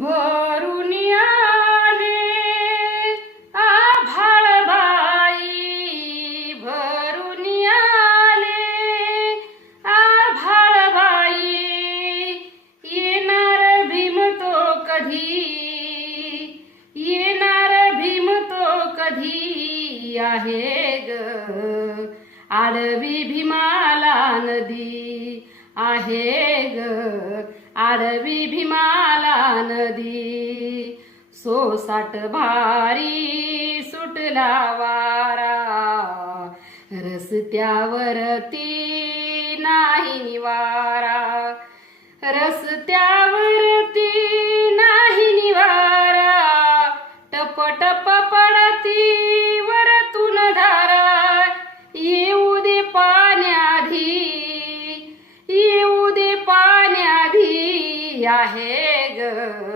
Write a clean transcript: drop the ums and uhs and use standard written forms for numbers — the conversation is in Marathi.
भरून आले आभाळ बाई, भरून आले आभाळ बाई, येणार भीम तो कधी, येणार भीम तो कधी, आहे ग आडवी भीमाला नदी, आहे ग आडवी भीमाला नदी. सोसाट भारी सुटला वारा, रस्त्यावरती नाही निवारा, रस्त्यावरती